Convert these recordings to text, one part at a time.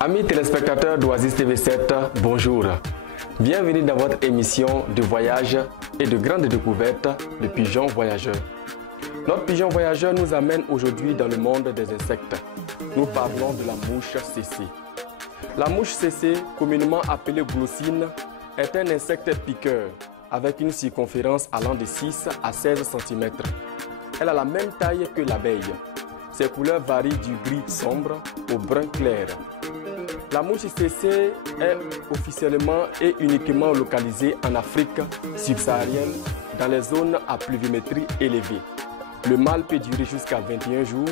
Amis téléspectateurs d'Oasis TV7, bonjour. Bienvenue dans votre émission de voyage et de grandes découvertes, le pigeon voyageur. Notre pigeon voyageur nous amène aujourd'hui dans le monde des insectes. Nous parlons de la mouche cécée. La mouche cécée, communément appelée glossine, est un insecte piqueur avec une circonférence allant de 6 à 16 cm. Elle a la même taille que l'abeille. Ses couleurs varient du gris sombre au brun clair. La mouche cécée est officiellement et uniquement localisée en Afrique subsaharienne dans les zones à pluviométrie élevée. Le mâle peut durer jusqu'à 21 jours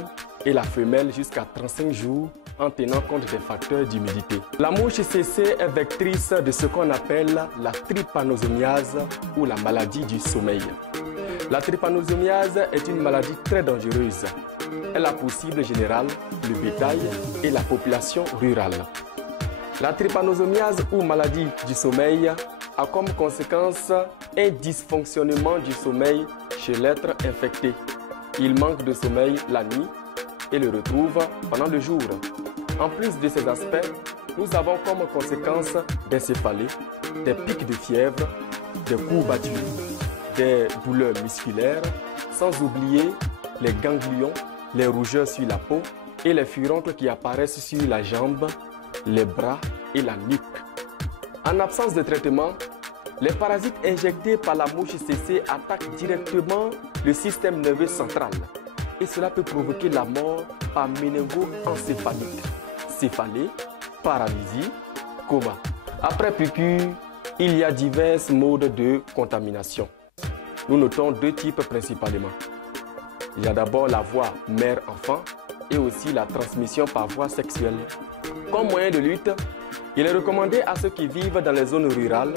et la femelle jusqu'à 35 jours en tenant compte des facteurs d'humidité. La mouche cécée est vectrice de ce qu'on appelle la trypanosomiase ou la maladie du sommeil. La trypanosomiase est une maladie très dangereuse. Elle a pour cible générale le bétail et la population rurale. La trypanosomiase ou maladie du sommeil a comme conséquence un dysfonctionnement du sommeil chez l'être infecté. Il manque de sommeil la nuit et le retrouve pendant le jour. En plus de ces aspects, nous avons comme conséquence des céphalées, des pics de fièvre, des courbatures, des douleurs musculaires, sans oublier les ganglions, les rougeurs sur la peau et les furoncles qui apparaissent sur la jambe, les bras et la nuque. En absence de traitement, les parasites injectés par la mouche cécée attaquent directement le système nerveux central et cela peut provoquer la mort par méningo-encéphalite, céphalée, paralysie, coma. Après piqûre, il y a divers modes de contamination. Nous notons deux types principalement. Il y a d'abord la voie mère-enfant et aussi la transmission par voie sexuelle. Comme moyen de lutte, il est recommandé à ceux qui vivent dans les zones rurales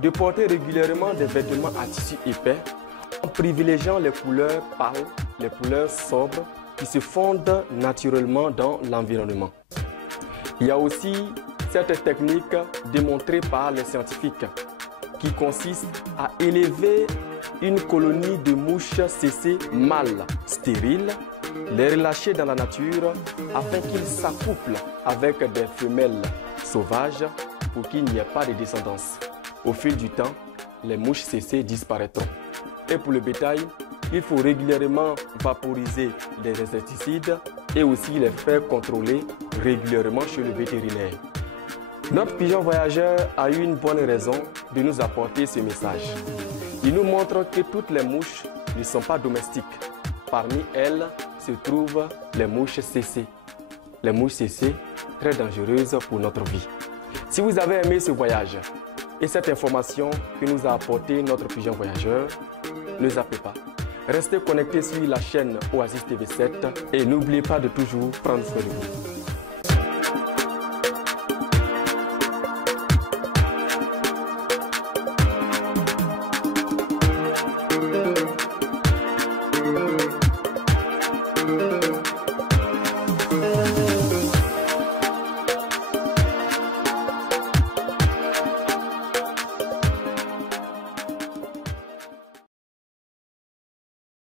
de porter régulièrement des vêtements à tissu épais en privilégiant les couleurs pâles, les couleurs sobres qui se fondent naturellement dans l'environnement. Il y a aussi cette technique démontrée par les scientifiques qui consiste à élever une colonie de mouches cécées mâles stériles, les relâcher dans la nature afin qu'ils s'accouplent avec des femelles sauvages pour qu'il n'y ait pas de descendance. Au fil du temps, les mouches cécées disparaîtront. Et pour le bétail, il faut régulièrement vaporiser des insecticides et aussi les faire contrôler régulièrement chez le vétérinaire. Notre pigeon voyageur a eu une bonne raison de nous apporter ce message. Il nous montre que toutes les mouches ne sont pas domestiques. Parmi elles se trouvent les mouches cécées. Les mouches cécées, très dangereuses pour notre vie. Si vous avez aimé ce voyage et cette information que nous a apporté notre pigeon voyageur, ne zappez pas. Restez connectés sur la chaîne Oasis TV7 et n'oubliez pas de toujours prendre soin de vous.